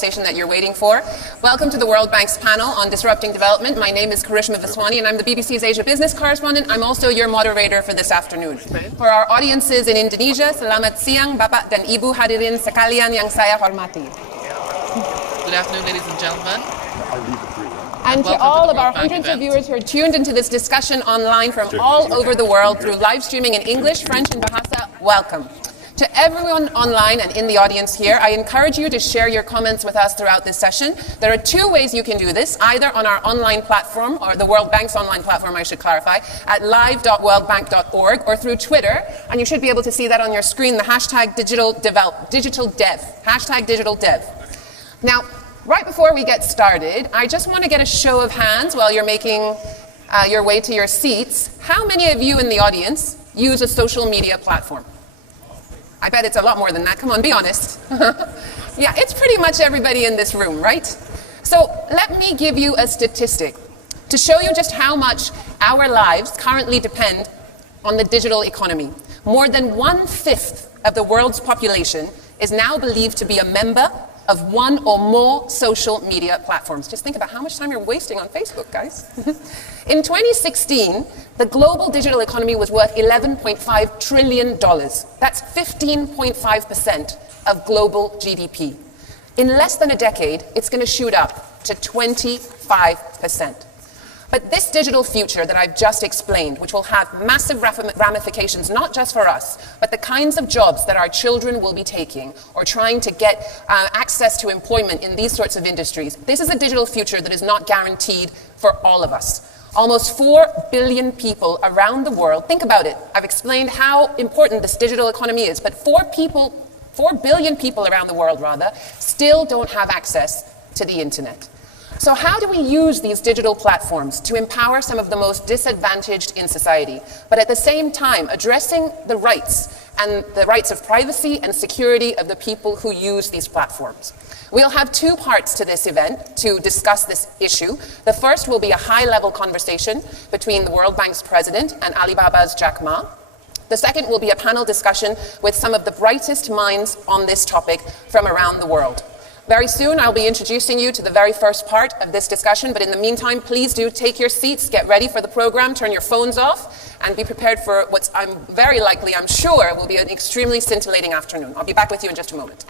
conversation that you're waiting for. Welcome to the World Bank's panel on Disrupting Development. My name is Karishma Vaswani and I'm the BBC's Asia Business Correspondent. I'm also your moderator for this afternoon. For our audiences in Indonesia, selamat siang Bapak dan Ibu hadirin sekalian yang saya hormati. Good afternoon, ladies and gentlemen. And to all of our hundreds of viewers who are tuned into this discussion online from all over the world through live streaming in English, French, and Bahasa, welcome. To everyone online and in the audience here, I encourage you to share your comments with us throughout this session. There are two ways you can do this, either on our online platform, or the World Bank's online platform, I should clarify, at live.worldbank.org, or through Twitter, and you should be able to see that on your screen, the hashtag digitaldev, hashtag digitaldev. Now, right before we get started, I just want to get a show of hands while you're making your way to your seats. How many of you in the audience use a social media platform? I bet it's a lot more than that. Come on, be honest. Yeah, it's pretty much everybody in this room, right? So let me give you a statistic to show you just how much our lives currently depend on the digital economy. More than 1/5 of the world's population is now believed to be a member of one or more social media platforms. Just think about how much time you're wasting on Facebook, guys. In 2016, the global digital economy was worth $11.5 trillion. That's 15.5% of global GDP. In less than a decade, it's going to shoot up to 25%. But this digital future that I've just explained, which will have massive ramifications, not just for us, but the kinds of jobs that our children will be taking or trying to get access to employment in these sorts of industries, this is a digital future that is not guaranteed for all of us. Almost 4 billion people around the world, think about it, I've explained how important this digital economy is, but 4 billion people around the world, still don't have access to the internet. So how do we use these digital platforms to empower some of the most disadvantaged in society, but at the same time addressing the rights and the rights of privacy and security of the people who use these platforms? We'll have 2 parts to this event to discuss this issue. The first will be a high-level conversation between the World Bank's president and Alibaba's Jack Ma. The second will be a panel discussion with some of the brightest minds on this topic from around the world. Very soon, I'll be introducing you to the very first part of this discussion, but in the meantime, please do take your seats, get ready for the program, turn your phones off, and be prepared for what I'm sure, will be an extremely scintillating afternoon. I'll be back with you in just a moment.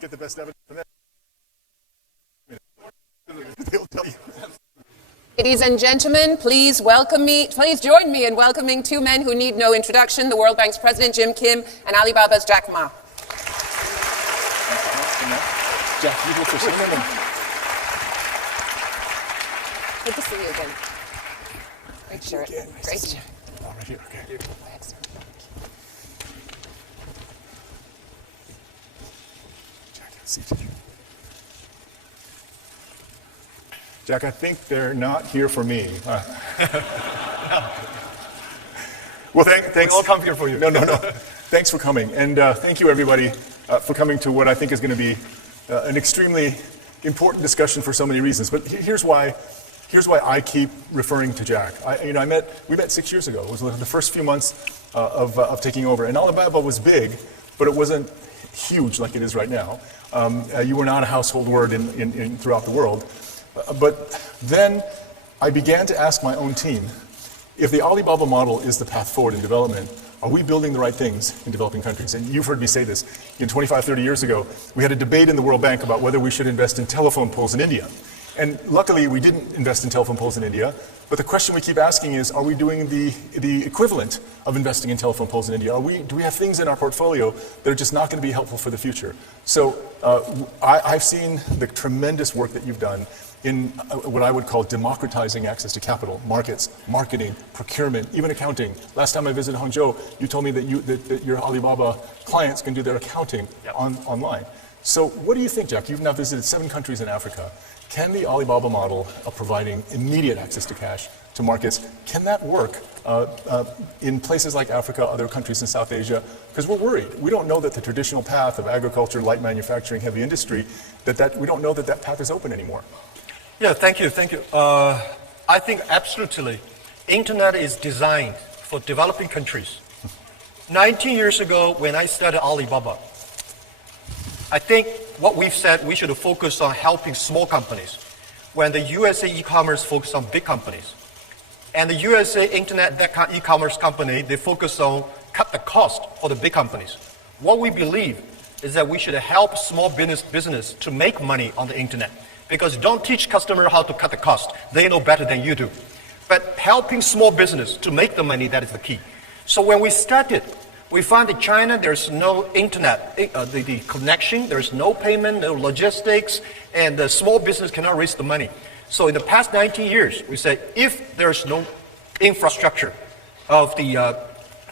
Get the best evidence from that. They'll tell you. Ladies and gentlemen, please join me in welcoming 2 men who need no introduction, the World Bank's President Jim Kim and Alibaba's Jack Ma. Jack, you go first. Good to see you again. Great shirt. Great shirt. Oh, right here, okay. Go ahead, sir. Jack, I think they're not here for me. Well, thanks. We all come here for you. No. Thanks for coming. And thank you, everybody, for coming to what I think is going to be an extremely important discussion for so many reasons. But here's why I keep referring to Jack. We met 6 years ago. It was the first few months of taking over. And Alibaba was big, but it wasn't huge like it is right now. You were not a household word throughout the world. But then I began to ask my own team, if the Alibaba model is the path forward in development, are we building the right things in developing countries? And you've heard me say this. 25, 30 years ago, we had a debate in the World Bank about whether we should invest in telephone poles in India. And luckily, we didn't invest in telephone poles in India. But the question we keep asking is, are we doing the equivalent of investing in telephone poles in India? Do we have things in our portfolio that are just not going to be helpful for the future? So I've seen the tremendous work that you've done in what I would call democratizing access to capital, markets, marketing, procurement, even accounting. Last time I visited Hangzhou, you told me that your Alibaba clients can do their accounting online. So what do you think, Jack? You've now visited 7 countries in Africa. Can the Alibaba model of providing immediate access to cash to markets, can that work in places like Africa, other countries in South Asia? Because we're worried. We don't know that the traditional path of agriculture, light manufacturing, heavy industry, we don't know that path is open anymore. Yeah, thank you. I think absolutely, internet is designed for developing countries. 19 years ago, when I started Alibaba, I think what we've said, we should focus on helping small companies, when the USA e-commerce focused on big companies. And the USA internet e-commerce company, they focus on cut the cost for the big companies. What we believe is that we should help small business to make money on the internet. Because don't teach customer how to cut the cost. They know better than you do. But helping small business to make the money, that is the key. So when we started, we found in China there's no internet, the connection, there's no payment, no logistics, and the small business cannot raise the money. So in the past 19 years, we said if there's no infrastructure of the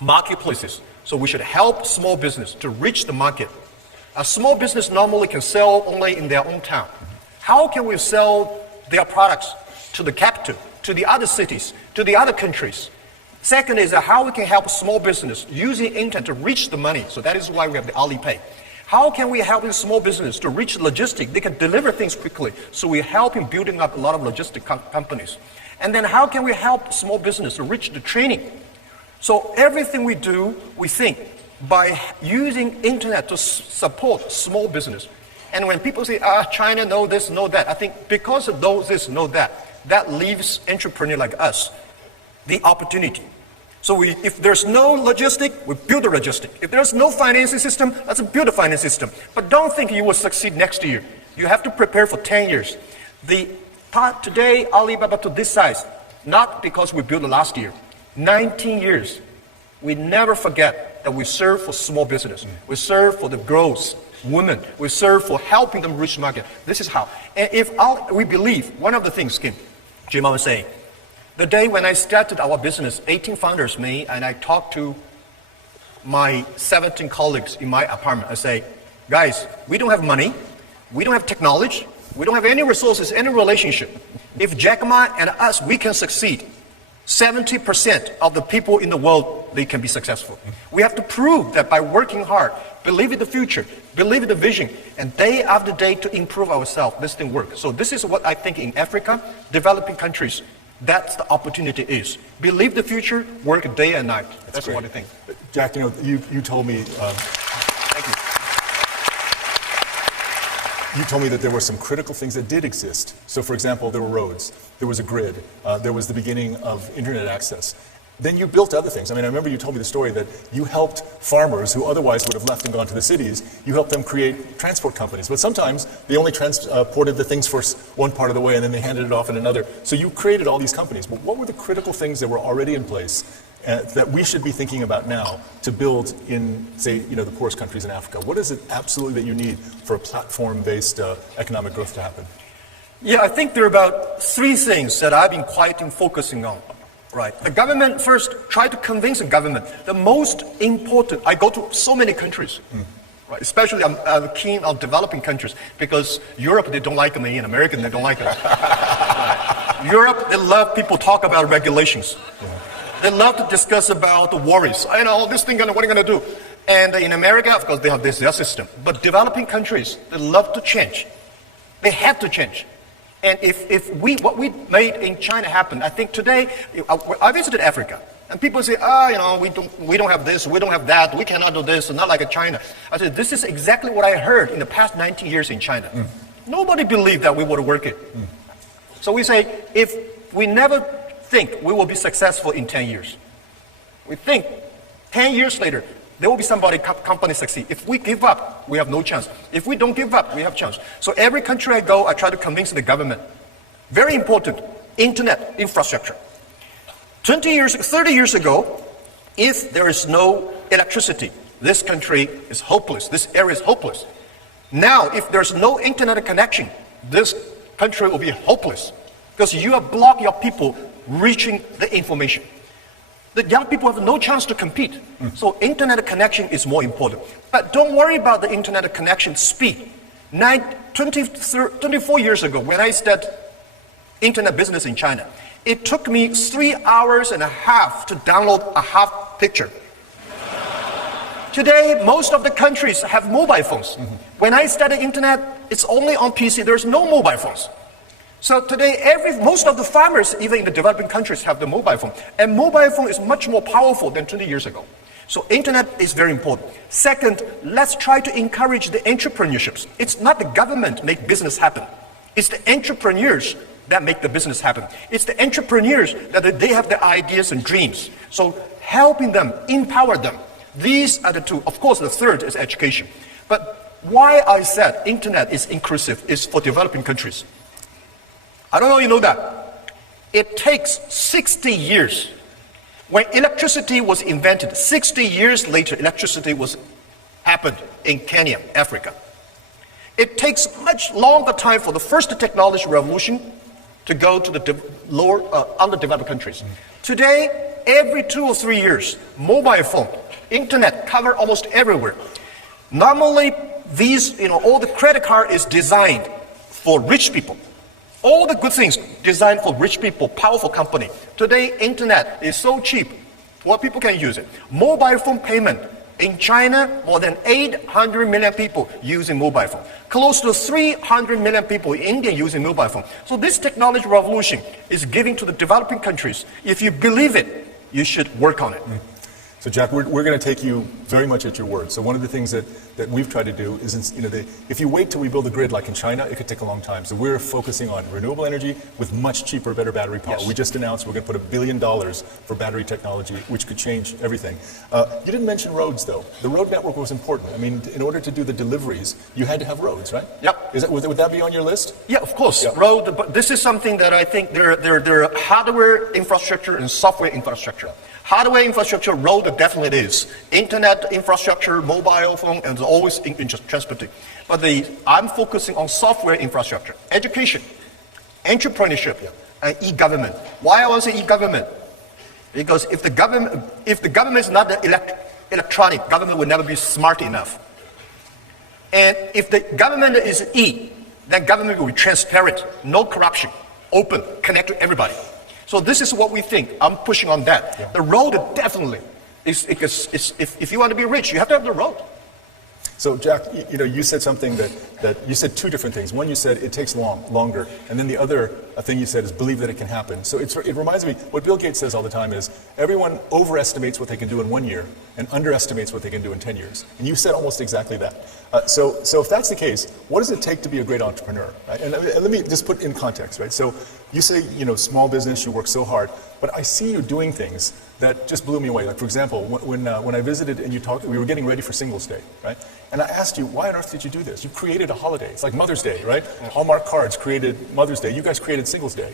marketplaces, so we should help small business to reach the market. A small business normally can sell only in their own town. How can we sell their products to the capital, to the other cities, to the other countries? Second is how we can help small business using internet to reach the money. So that is why we have the Alipay. How can we help small business to reach logistics? They can deliver things quickly. So we help in building up a lot of logistic companies. And then how can we help small business to reach the training? So everything we do, we think by using internet to support small business. And when people say, China know this, know that, I think because of those this, know that leaves entrepreneurs like us the opportunity. So if there's no logistic, we build a logistic. If there's no financing system, let's build a financing system. But don't think you will succeed next year. You have to prepare for 10 years. Today, Alibaba to this size, not because we built it last year. 19 years. We never forget that we serve for small business. We serve for the growth, women. We serve for helping them reach market. This is how. And we believe, one of the things, Jim was saying, the day when I started our business, 18 founders, me, and I talked to my 17 colleagues in my apartment. I say, guys, we don't have money, we don't have technology, we don't have any resources, any relationship. If Jack Ma and us, we can succeed, 70% of the people in the world, they can be successful. We have to prove that by working hard, believe in the future, believe in the vision, and day after day to improve ourselves, this thing works. So this is what I think in Africa, developing countries, that's the opportunity is. Believe the future, work day and night. That's what I think. Jack, you told me, thank you. You told me that there were some critical things that did exist. So for example, there were roads, there was a grid, there was the beginning of internet access. Then you built other things. I mean, I remember you told me the story that you helped farmers who otherwise would have left and gone to the cities, you helped them create transport companies. But sometimes they only transported the things for one part of the way and then they handed it off in another. So you created all these companies. But what were the critical things that were already in place that we should be thinking about now to build in, say, the poorest countries in Africa? What is it absolutely that you need for a platform-based economic growth to happen? Yeah, I think there are about 3 things that I've been quite focusing on. Right. The government first try to convince the government. The most important, I go to so many countries, right? Especially I'm keen on developing countries because Europe, they don't like me, and American, they don't like us. Right. Europe, they love people talk about regulations. Yeah. They love to discuss about the worries. This thing, what are you going to do? And in America, of course, they have their system. But developing countries, they love to change. They have to change. And if what we made in China happen, I think today, I visited Africa, and people say, we don't have this, we don't have that, we cannot do this, not like China. I said, this is exactly what I heard in the past 19 years in China. Nobody believed that we would work it. So we say, if we never think we will be successful in 10 years, we think 10 years later, there will be company succeed. If we give up, we have no chance. If we don't give up, we have chance. So every country I go, I try to convince the government. Very important, internet infrastructure. 30 years ago, if there is no electricity, this country is hopeless, this area is hopeless. Now, if there's no internet connection, this country will be hopeless because you have blocked your people reaching the information. The young people have no chance to compete. So internet connection is more important. But don't worry about the internet connection speed. 24 years ago, when I started internet business in China, it took me 3.5 hours to download a half picture. Today, most of the countries have mobile phones. When I started internet, it's only on PC. There's no mobile phones. So today, most of the farmers, even in the developing countries, have the mobile phone. And mobile phone is much more powerful than 20 years ago. So internet is very important. Second, let's try to encourage the entrepreneurships. It's not the government make business happen. It's the entrepreneurs that make the business happen. It's the entrepreneurs that they have the ideas and dreams. So helping them, empower them. These are the two. Of course, the third is education. But why I said internet is inclusive is for developing countries. I don't know if you know that. It takes 60 years. When electricity was invented, 60 years later, electricity happened in Kenya, Africa. It takes much longer time for the first technology revolution to go to the underdeveloped countries. Today, every 2 or 3 years, mobile phone, internet cover almost everywhere. Normally, all the credit card is designed for rich people. All the good things designed for rich people, powerful company. Today, internet is so cheap, poor people can use it. Mobile phone payment. In China, more than 800 million people using mobile phone. Close to 300 million people in India using mobile phone. So this technology revolution is giving to the developing countries. If you believe it, you should work on it. So Jack, we're going to take you very much at your word. So one of the things that we've tried to do is, if you wait till we build a grid like in China, it could take a long time. So we're focusing on renewable energy with much cheaper, better battery power. Yes. We just announced we're going to put $1 billion for battery technology, which could change everything. You didn't mention roads, though. The road network was important. I mean, in order to do the deliveries, you had to have roads, right? Yep. Would that be on your list? Yeah, of course. Yep. Road, but this is something that I think there are hardware infrastructure and software infrastructure. Hardware infrastructure, road definitely is. Internet infrastructure, mobile phone, and always in transporting. But I'm focusing on software infrastructure, education, entrepreneurship, and e-government. Why I want to say e-government? Because if the government is not electronic, government will never be smart enough. And if the government is E, then government will be transparent, no corruption, open, connect to everybody. So this is what we think. I'm pushing on that. Yeah. The road definitely is if you want to be rich, you have to have the road. So Jack, you said something that you said two different things. One, you said it takes longer, and then the other thing you said is believe that it can happen. So it reminds me, what Bill Gates says all the time is everyone overestimates what they can do in 1 year and underestimates what they can do in 10 years. And you said almost exactly that. So if that's the case, what does it take to be a great entrepreneur? Right? And let me just put in context, right? So you say, small business, you work so hard, but I see you doing things that just blew me away. Like, for example, when I visited and you talked, we were getting ready for Singles Day, right? And I asked you, why on earth did you do this? You created a holiday. It's like Mother's Day, right? Yeah. Hallmark cards created Mother's Day. You guys created Singles Day.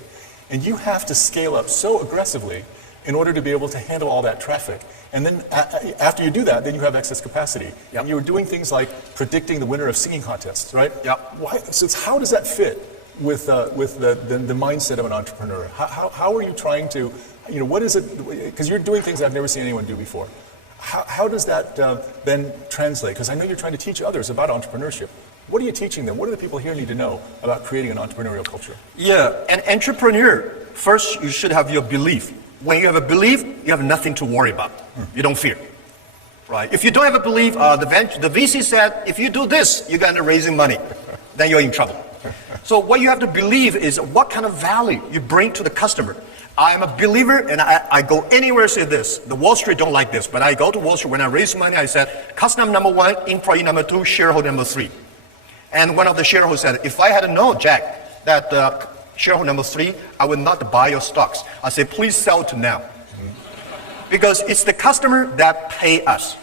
And you have to scale up so aggressively in order to be able to handle all that traffic. And then after you do that, then you have excess capacity. Yep. And you were doing things like predicting the winner of singing contests, right? Yep. So how does that fit with the mindset of an entrepreneur? How are you trying to, what is it, because you're doing things I've never seen anyone do before. How does that then translate? Because I know you're trying to teach others about entrepreneurship. What are you teaching them? What do the people here need to know about creating an entrepreneurial culture? Yeah, an entrepreneur, first you should have your belief. When you have a belief, you have nothing to worry about. You don't fear, right? If you don't have a belief, the VC said, if you do this, you're going to raising money. Then you're in trouble. So what you have to believe is what kind of value you bring to the customer. I am a believer, and I go anywhere say this. The Wall Street don't like this, but I go to Wall Street. When I raise money, I said, customer number 1, employee number 2, shareholder number 3. And one of the shareholders said, if I had known, Jack, that shareholder number 3, I would not buy your stocks. I said, please sell to now. Because it's the customer that pay us.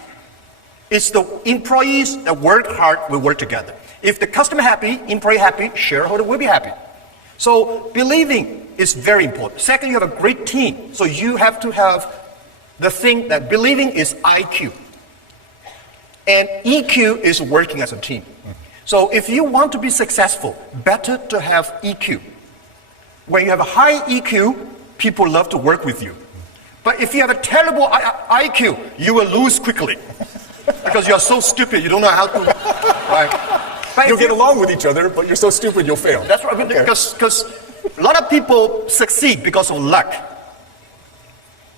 It's the employees that work hard, we work together. If the customer happy, employee happy, shareholder will be happy. So believing is very important. Second, you have a great team. So you have to have the thing that believing is IQ. And EQ is working as a team. So if you want to be successful, better to have EQ. When you have a high EQ, people love to work with you. But if you have a terrible IQ, you will lose quickly. Because you are so stupid, you don't know how to, right? You'll get along with each other, but you're so stupid you'll fail. That's right, because a lot of people succeed because of luck.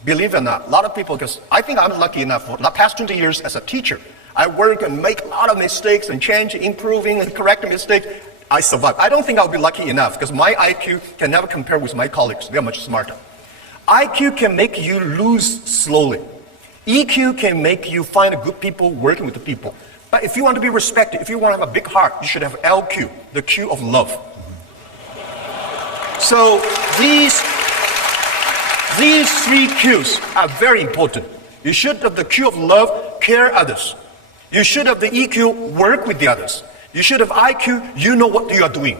Believe it or not, a lot of people, because I think I'm lucky enough for the past 20 years as a teacher. I work and make a lot of mistakes and change, improving and correcting mistakes. I survive. I don't think I'll be lucky enough because my IQ can never compare with my colleagues. They're much smarter. IQ can make you lose slowly. EQ can make you find good people working with the people. But if you want to be respected, if you want to have a big heart, you should have LQ, the Q of love. So these three Qs are very important. You should have the Q of love, care others. You should have the EQ, work with the others. You should have IQ, you know what you are doing.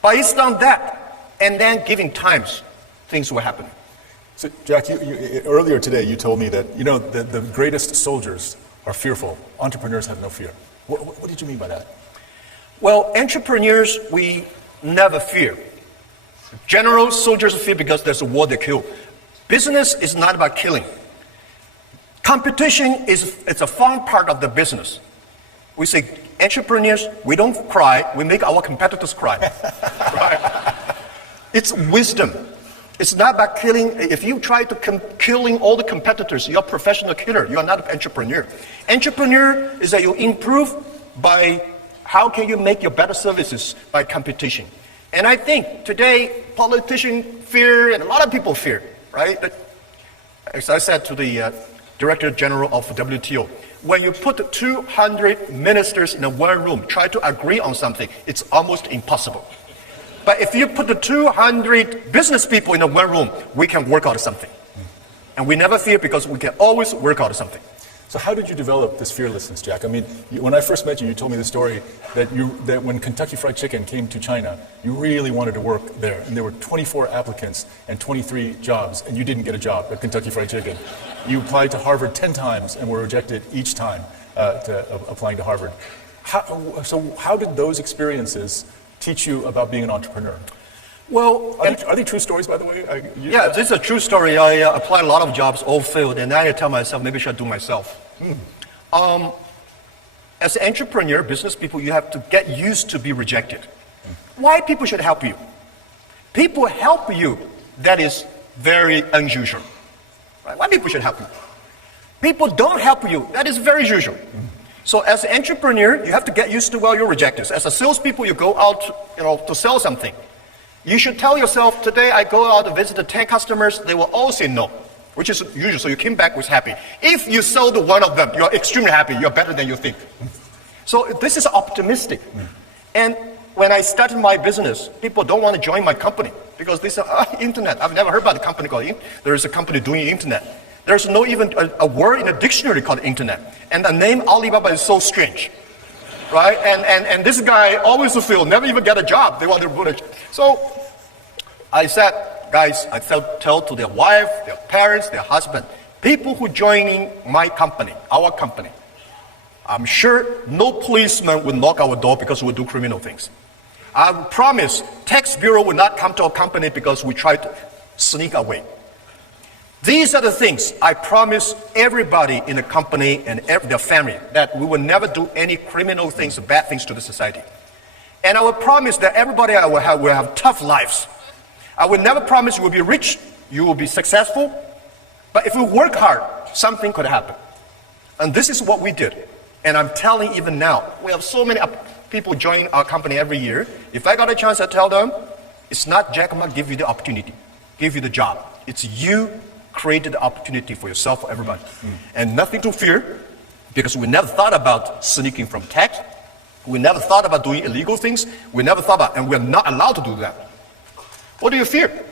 Based on that, and then giving times, things will happen. So, Jack, earlier today you told me that, the greatest soldiers are fearful. Entrepreneurs have no fear. What did you mean by that? Well, entrepreneurs, we never fear. Generals, soldiers fear because there's a war they kill. Business is not about killing. Competition it's a fun part of the business. We say, entrepreneurs, we don't cry, we make our competitors cry. Right? It's wisdom. It's not about killing. If you try to killing all the competitors, you're a professional killer. You are not an entrepreneur. Entrepreneur is that you improve by how can you make your better services by competition. And I think today politicians fear and a lot of people fear, right? But as I said to the Director General of WTO, when you put 200 ministers in one room, try to agree on something, it's almost impossible. But if you put the 200 business people in one room, we can work out something. And we never fear because we can always work out something. So how did you develop this fearlessness, Jack? I mean, when I first met you, you told me the story that when Kentucky Fried Chicken came to China, you really wanted to work there. And there were 24 applicants and 23 jobs, and you didn't get a job at Kentucky Fried Chicken. You applied to Harvard 10 times and were rejected each time applying to Harvard. How did those experiences teach you about being an entrepreneur? Well, are they true stories, by the way? Yeah, this is a true story. I applied a lot of jobs, all failed, and I tell myself, maybe I should do myself. As an entrepreneur, business people, you have to get used to be rejected. Why people should help you? People help you, that is very unusual. Right? Why people should help you? People don't help you, that is very usual. So as an entrepreneur, you have to get used to, well, you're rejected. As a salespeople, you go out to sell something. You should tell yourself, today I go out to visit 10 customers, they will all say no, which is usual, so you came back with happy. If you sold one of them, you're extremely happy, you're better than you think. So this is optimistic. And when I started my business, people don't want to join my company because they say, internet, I've never heard about a company called internet. There is a company doing internet. There's no even a word in a dictionary called internet. And the name Alibaba is so strange. Right? And this guy always fulfilled, never even get a job. They want to put a... So I said, guys, I tell to their wife, their parents, their husband, people who joining my company, our company, I'm sure no policeman will knock our door because we do criminal things. I promise tax bureau will not come to our company because we try to sneak away. These are the things I promise everybody in the company and their family, that we will never do any criminal things or bad things to the society. And I will promise that everybody will have tough lives. I will never promise you will be rich, you will be successful, but if you work hard, something could happen. And this is what we did. And I'm telling even now, we have so many people joining our company every year. If I got a chance, I tell them, it's not Jack Ma give you the opportunity, give you the job. It's you created the opportunity for yourself, for everybody. And nothing to fear, because we never thought about sneaking from tax. We never thought about doing illegal things. We never thought about, and we're not allowed to do that. What do you fear?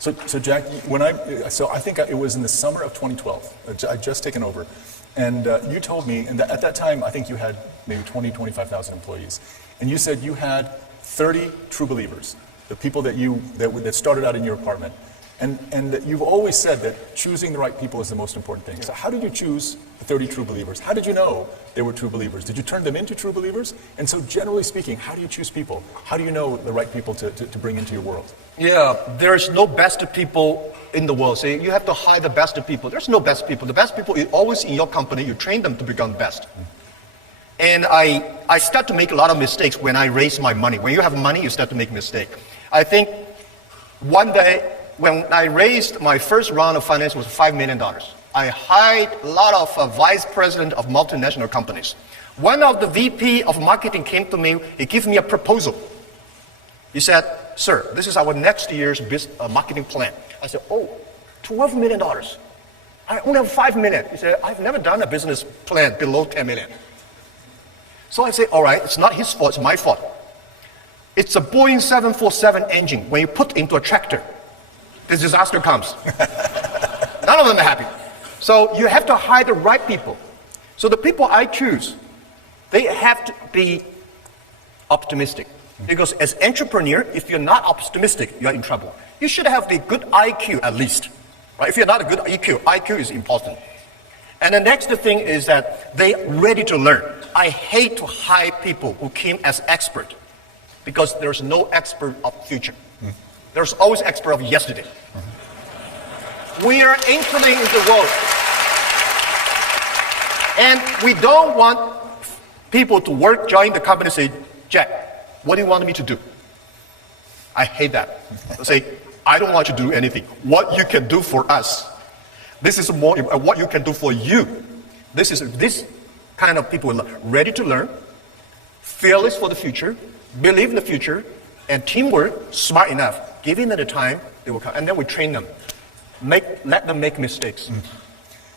So Jack, I think it was in the summer of 2012. I'd just taken over. And you told me, and at that time, I think you had maybe 20, 25,000 employees. And you said you had 30 true believers, the people that started out in your apartment. And that you've always said that choosing the right people is the most important thing. So how did you choose the 30 true believers? How did you know they were true believers? Did you turn them into true believers? And so generally speaking, how do you choose people? How do you know the right people to bring into your world? Yeah, there's no best people in the world. See, you have to hire the best people. There's no best people. The best people is always in your company. You train them to become best. And I start to make a lot of mistakes when I raise my money. When you have money, you start to make mistakes. I think one day, when I raised my first round of finance was $5 million. I hired a lot of vice president of multinational companies. One of the VP of marketing came to me, he gave me a proposal. He said, sir, this is our next year's marketing plan. I said, oh, $12 million. I only have $5 million. He said, I've never done a business plan below $10 million. So I say, all right, it's not his fault, it's my fault. It's a Boeing 747 engine. When you put into a tractor, the disaster comes. None of them are happy. So you have to hire the right people. So the people I choose, they have to be optimistic. Because as entrepreneur, if you're not optimistic, you're in trouble. You should have the good IQ at least. Right? If you're not a good IQ is important. And the next thing is that they're ready to learn. I hate to hire people who came as expert because there's no expert of future. There's always expert of yesterday. We are entering the world. And we don't want people to join the company and say, Jack, what do you want me to do? I hate that. I say, I don't want you to do anything. What you can do for us. This is more what you can do for you. This kind of people ready to learn, fearless for the future, believe in the future, and teamwork, smart enough. Giving them the time, they will come. And then we train them. Let them make mistakes.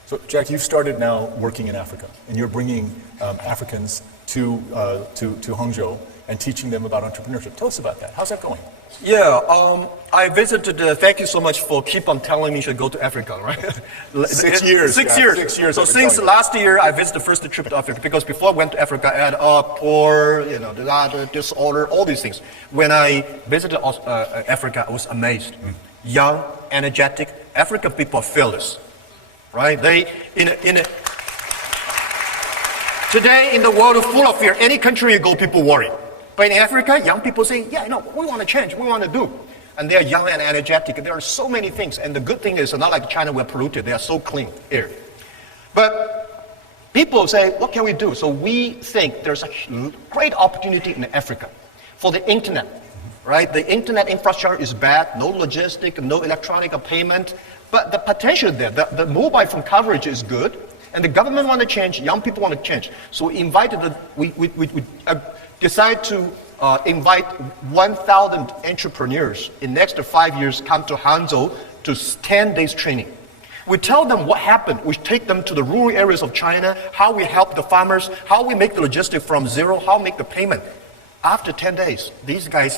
So, Jack, you've started now working in Africa, and you're bringing Africans to Hangzhou and teaching them about entrepreneurship. Tell us about that. How's that going? Yeah, I visited, thank you so much for keep on telling me you should go to Africa, right? 6 years. 6 years. 6 years. So since last year, I visited the first trip to Africa, because before I went to Africa, I had poor, disorder, all these things. When I visited Africa, I was amazed. Young, energetic, African people are fearless, right? Today, in the world full of fear, any country you go, people worry. But in Africa, young people say, yeah, we want to change, we want to do. And they're young and energetic. There are so many things. And the good thing is, not like China, we're polluted. They are so clean air. But people say, what can we do? So we think there's a great opportunity in Africa for the internet, right? The internet infrastructure is bad, no logistic, no electronic payment. But the potential there, the mobile phone coverage is good. And the government want to change, young people want to change. So we decided to invite 1,000 entrepreneurs in next 5 years come to Hangzhou to 10 days training. We tell them what happened. We take them to the rural areas of China, how we help the farmers, how we make the logistics from zero, how we make the payment. After 10 days, these guys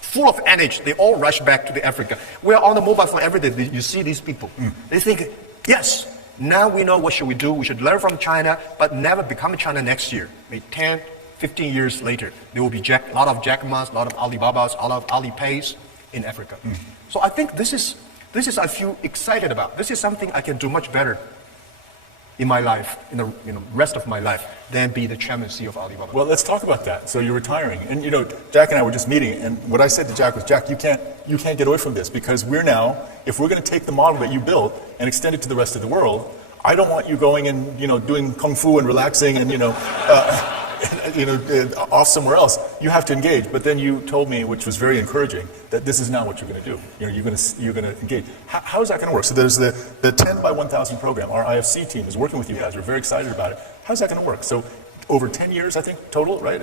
full of energy, they all rush back to the Africa. We're on the mobile phone every day. You see these people. They think, yes, now we know what should we do. We should learn from China, but never become China next year. Maybe 10, 15 years later, there will be a lot of Jack Ma's, a lot of Alibabas, a lot of Alipays in Africa. So I think this is I feel excited about. This is something I can do much better in my life, in the rest of my life, than be the chairman and CEO of Alibaba. Well, let's talk about that. So you're retiring, and Jack and I were just meeting, and what I said to Jack was, Jack, you can't get away from this, because we're now, if we're going to take the model that you built and extend it to the rest of the world, I don't want you going and doing kung fu and relaxing and off somewhere else. You have to engage. But then you told me, which was very encouraging, that this is not what you're going to do. You're going to engage. How is that going to work? So there's the 10 by 1,000 program. Our IFC team is working with you guys. We're very excited about it. How's that going to work? So over 10 years, I think, total, right?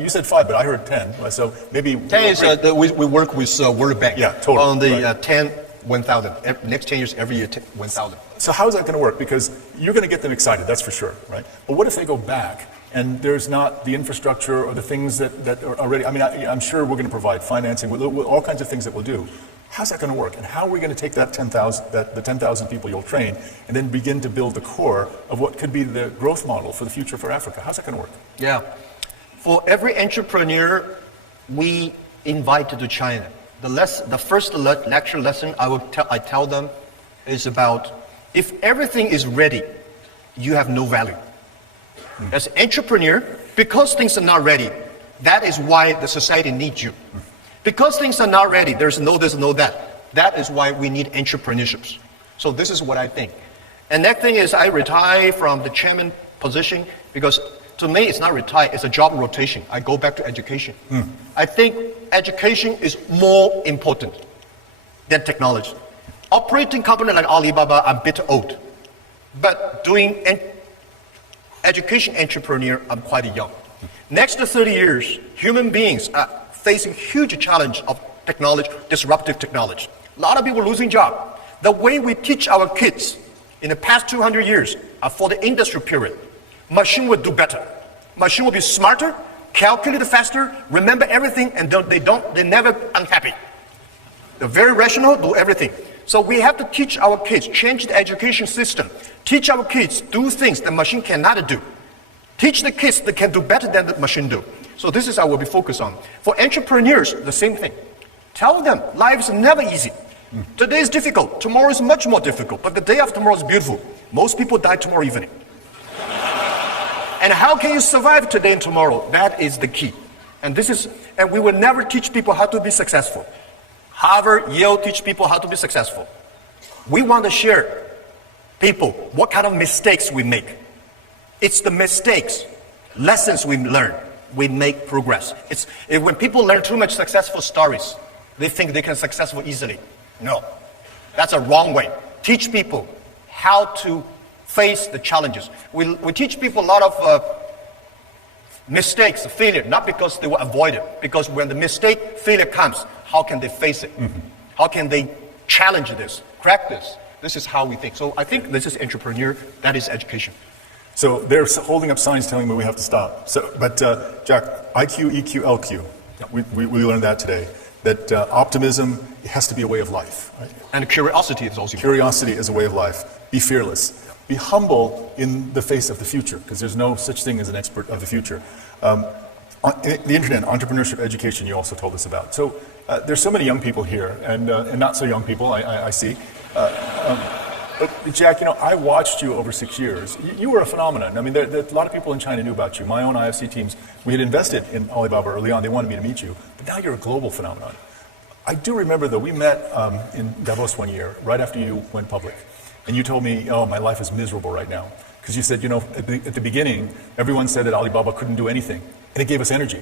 You said 5, but I heard 10. So maybe 10 is we work with World Bank. Yeah, total. On the 10, 1,000. Next 10 years, every year, 1,000. So how is that going to work? Because you're going to get them excited, that's for sure, right? But what if they go back and there's not the infrastructure or the things that are already, I'm sure we're going to provide financing, with all kinds of things that we'll do. How's that going to work? And how are we going to take that 10,000 people you'll train and then begin to build the core of what could be the growth model for the future for Africa? How's that going to work? Yeah. For every entrepreneur, we invited to China. The first lecture lesson I tell them is about, if everything is ready, you have no value. As an entrepreneur, because things are not ready, that is why the society needs you. Because things are not ready, there's no this, no that. That is why we need entrepreneurships. So this is what I think. And next thing is I retire from the chairman position because to me it's not retire, it's a job rotation. I go back to education. I think education is more important than technology. Operating company like Alibaba, I'm a bit old. But doing education entrepreneur, I'm quite young. Next 30 years, human beings are facing huge challenge of technology, disruptive technology. A lot of people losing job. The way we teach our kids in the past 200 years are for the industrial period. Machine will do better. Machine will be smarter, calculate faster, remember everything, and they're never unhappy. They're very rational, do everything. So we have to teach our kids, change the education system. Teach our kids, do things the machine cannot do. Teach the kids that can do better than the machine do. So this is how we'll be focused on. For entrepreneurs, the same thing. Tell them life is never easy. Today is difficult, tomorrow is much more difficult, but the day after tomorrow is beautiful. Most people die tomorrow evening. And how can you survive today and tomorrow? That is the key. And we will never teach people how to be successful. Harvard, Yale teach people how to be successful. We want to share people what kind of mistakes we make. It's the mistakes, lessons we learn, we make progress. When people learn too much successful stories, they think they can successful easily. No, that's a wrong way. Teach people how to face the challenges. We teach people a lot of mistakes, failure, not because they will avoid it, because when the mistake, failure comes, how can they face it? How can they challenge this, crack this? This is how we think. So I think this is entrepreneur, that is education. So they're holding up signs telling me we have to stop. But Jack, IQ, EQ, LQ, we learned that today. That optimism has to be a way of life. Right? And curiosity is also Curiosity is a way of life. Be fearless. Be humble in the face of the future, because there's no such thing as an expert of the future. The internet, entrepreneurship, education, you also told us about. So there's so many young people here, and not so young people, I see. But Jack, I watched you over 6 years. You were a phenomenon. I mean, a lot of people in China knew about you. My own IFC teams, we had invested in Alibaba early on. They wanted me to meet you. But now you're a global phenomenon. I do remember, though, we met in Davos one year, right after you went public. And you told me, oh, my life is miserable right now. Because you said, at the beginning, everyone said that Alibaba couldn't do anything. And it gave us energy.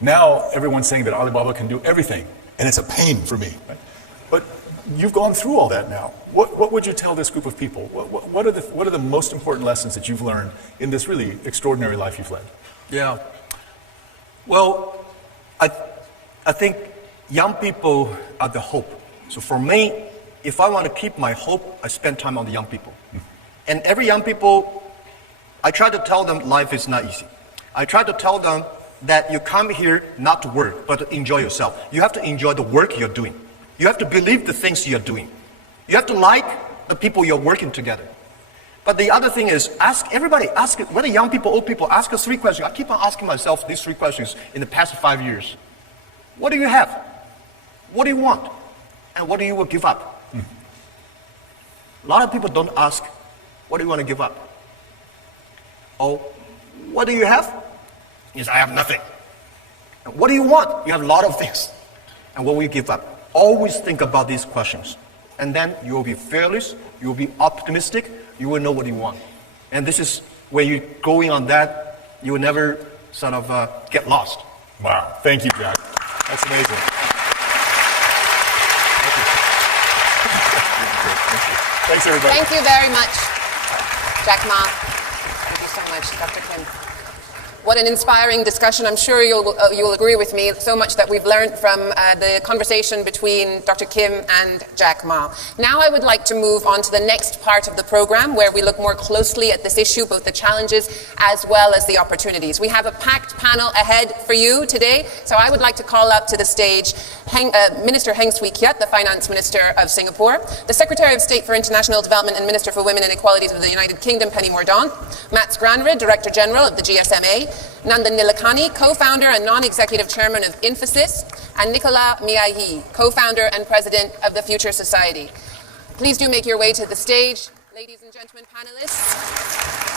Now, everyone's saying that Alibaba can do everything. And it's a pain for me. Right? But you've gone through all that now. What would you tell this group of people? What are the most important lessons that you've learned in this really extraordinary life you've led? Yeah. Well, I think young people are the hope. So for me, if I want to keep my hope, I spend time on the young people. And every young people, I try to tell them life is not easy. I try to tell them that you come here not to work, but to enjoy yourself. You have to enjoy the work you're doing. You have to believe the things you're doing. You have to like the people you're working together. But the other thing is, ask whether young people, old people, ask us 3 questions. I keep on asking myself these 3 questions in the past 5 years. What do you have? What do you want? And what do you will give up? A lot of people don't ask, what do you want to give up? Oh, what do you have? Yes, I have nothing. And what do you want? You have a lot of things. And what will you give up? Always think about these questions. And then you will be fearless, you will be optimistic, you will know what you want. And this is when you're going on that, you will never sort of get lost. Wow. Thank you, Jack. That's amazing. Thanks, everybody. Thank you very much, Jack Ma. Thank you so much, Dr. Kim. What an inspiring discussion. I'm sure you'll agree with me so much that we've learned from the conversation between Dr. Kim and Jack Ma. Now I would like to move on to the next part of the program where we look more closely at this issue, both the challenges as well as the opportunities. We have a packed panel ahead for you today, so I would like to call up to the stage Minister Heng Swee Keat, the Finance Minister of Singapore, the Secretary of State for International Development and Minister for Women and Equalities of the United Kingdom, Penny Mordaunt, Mats Granrud, Director General of the GSMA, Nandan Nilekani, co-founder and non-executive chairman of Infosys, and Nicolas Miahi, co-founder and president of the Future Society. Please do make your way to the stage, ladies and gentlemen panelists.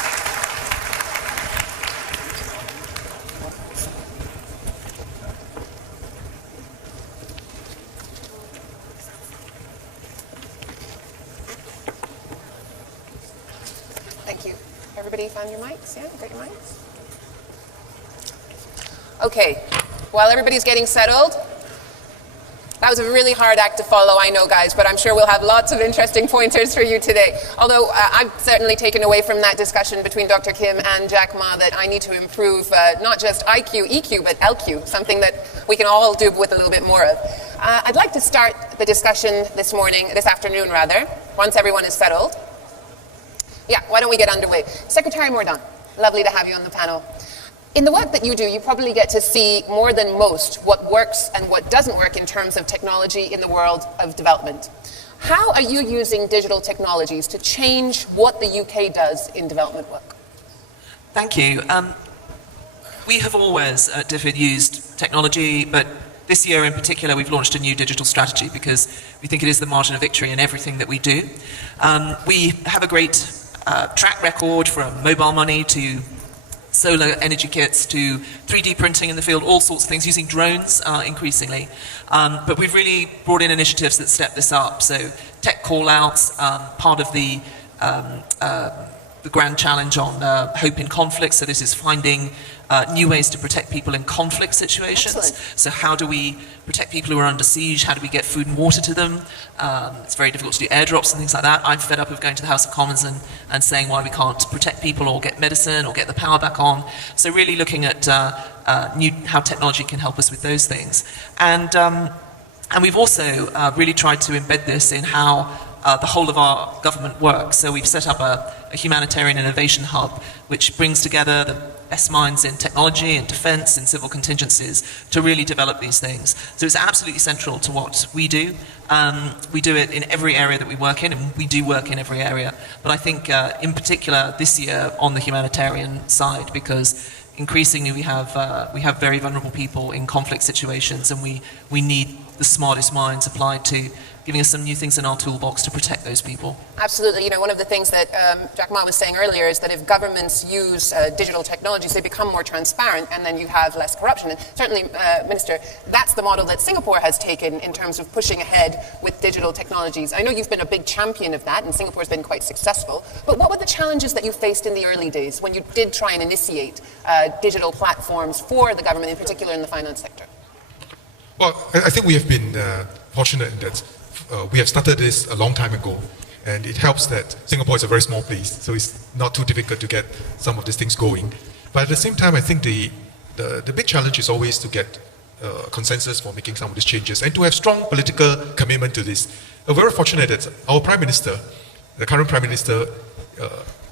Thank you. Everybody found your mics? Yeah, got your mics? Okay, while everybody's getting settled, that was a really hard act to follow, I know, guys, but I'm sure we'll have lots of interesting pointers for you today. Although I've certainly taken away from that discussion between Dr. Kim and Jack Ma that I need to improve not just IQ, EQ, but LQ, something that we can all do with a little bit more of. I'd like to start the discussion this afternoon, once everyone is settled. Yeah, why don't we get underway? Secretary Mordaunt, lovely to have you on the panel. In the work that you do, you probably get to see more than most what works and what doesn't work in terms of technology in the world of development. How are you using digital technologies to change what the UK does in development work? Thank you. We have always at DFID used technology, but this year in particular we've launched a new digital strategy because we think it is the margin of victory in everything that we do. We have a great track record from mobile money to solar energy kits to 3D printing in the field, all sorts of things, using drones increasingly. But we've really brought in initiatives that step this up. So tech call-outs, part of the grand challenge on hope in conflict. So this is finding new ways to protect people in conflict situations. Excellent. So how do we protect people who are under siege? How do we get food and water to them? It's very difficult to do airdrops and things like that. I'm fed up of going to the House of Commons and saying why we can't protect people or get medicine or get the power back on. So really looking at how technology can help us with those things. And we've also really tried to embed this in how the whole of our government works. So we've set up a humanitarian innovation hub which brings together the best minds in technology and defense and civil contingencies to really develop these things. So it's absolutely central to what we do. We do it in every area that we work in, and we do work in every area. But I think in particular this year on the humanitarian side, because increasingly we have very vulnerable people in conflict situations, and we need the smartest minds applied to giving us some new things in our toolbox to protect those people. Absolutely. You know, one of the things that Jack Ma was saying earlier is that if governments use digital technologies, they become more transparent, and then you have less corruption. And certainly, Minister, that's the model that Singapore has taken in terms of pushing ahead with digital technologies. I know you've been a big champion of that, and Singapore's been quite successful. But what were the challenges that you faced in the early days when you did try and initiate digital platforms for the government, in particular in the finance sector? Well, I think we have been fortunate in that we have started this a long time ago, and it helps that Singapore is a very small place, so it's not too difficult to get some of these things going. But at the same time, I think the big challenge is always to get consensus for making some of these changes and to have strong political commitment to this. We're very fortunate that our Prime Minister, the current Prime Minister,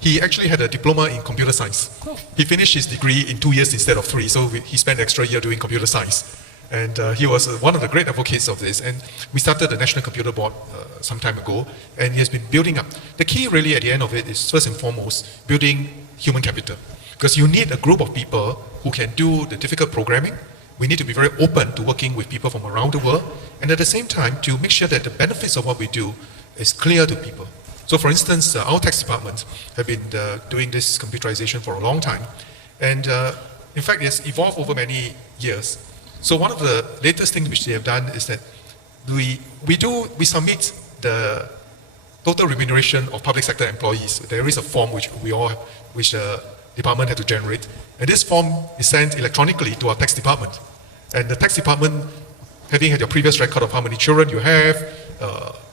he actually had a diploma in computer science. He finished his degree in 2 years instead of 3, so he spent an extra year doing computer science. And he was one of the great advocates of this. And we started the National Computer Board some time ago, and he has been building up. The key really at the end of it is first and foremost building human capital. Because you need a group of people who can do the difficult programming. We need to be very open to working with people from around the world. And at the same time, to make sure that the benefits of what we do is clear to people. So for instance, our tax department have been doing this computerization for a long time. And in fact, it's evolved over many years. So one of the latest things which they have done is that we submit the total remuneration of public sector employees. There is a form which the department had to generate, and this form is sent electronically to our tax department. And the tax department, having had your previous record of how many children you have,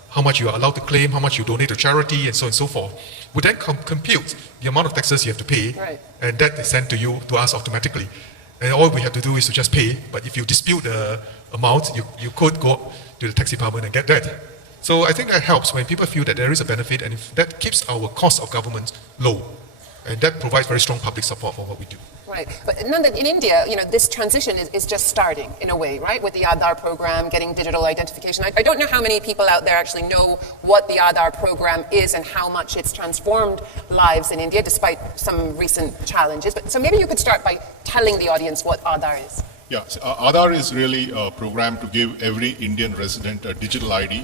how much you are allowed to claim, how much you donate to charity, and so on and so forth, would then compute the amount of taxes you have to pay, right. And that is sent to us automatically. And all we have to do is to just pay, but if you dispute the amount, you could go to the tax department and get that. So I think that helps when people feel that there is a benefit, and if that keeps our cost of government low, and that provides very strong public support for what we do. Right. But Nanda, in India, this transition is just starting in a way, right? With the Aadhaar program, getting digital identification. I don't know how many people out there actually know what the Aadhaar program is and how much it's transformed lives in India, despite some recent challenges. So maybe you could start by telling the audience what Aadhaar is. Yeah, so Aadhaar is really a program to give every Indian resident a digital ID.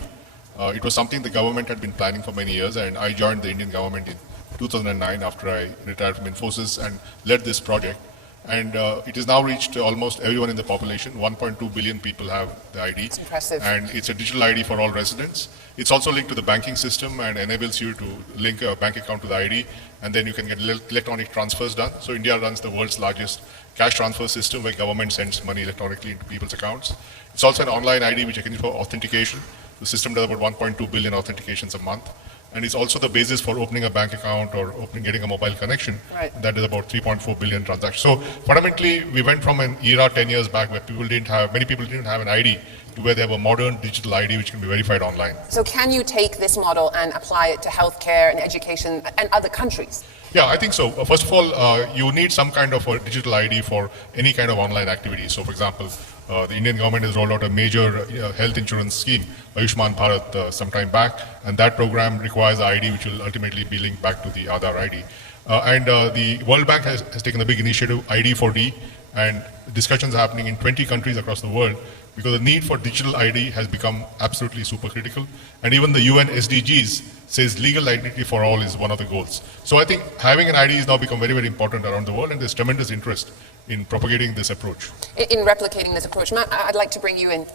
It was something the government had been planning for many years, and I joined the Indian government in 2009 after I retired from Infosys and led this project. And it has now reached almost everyone in the population. 1.2 billion people have the ID. It's impressive. And it's a digital ID for all residents. It's also linked to the banking system and enables you to link a bank account to the ID, and then you can get electronic transfers done. So India runs the world's largest cash transfer system where government sends money electronically into people's accounts. It's also an online ID which you can use for authentication. The system does about 1.2 billion authentications a month. And it's also the basis for opening a bank account or getting a mobile connection. Right. That is about 3.4 billion transactions. So fundamentally, we went from an era 10 years back where many people didn't have an ID to where they have a modern digital ID which can be verified online. So can you take this model and apply it to healthcare and education and other countries? Yeah, I think so. First of all, you need some kind of a digital ID for any kind of online activity. So, for example, the Indian government has rolled out a major health insurance scheme, Ayushman Bharat, some time back, and that program requires ID which will ultimately be linked back to the Aadhaar ID. And the World Bank has taken a big initiative, ID4D, and discussions are happening in 20 countries across the world because the need for digital ID has become absolutely super critical. And even the UN SDGs says legal identity for all is one of the goals. So I think having an ID has now become very, very important around the world, and there's tremendous interest in propagating this approach. In replicating this approach. Matt, I'd like to bring you in.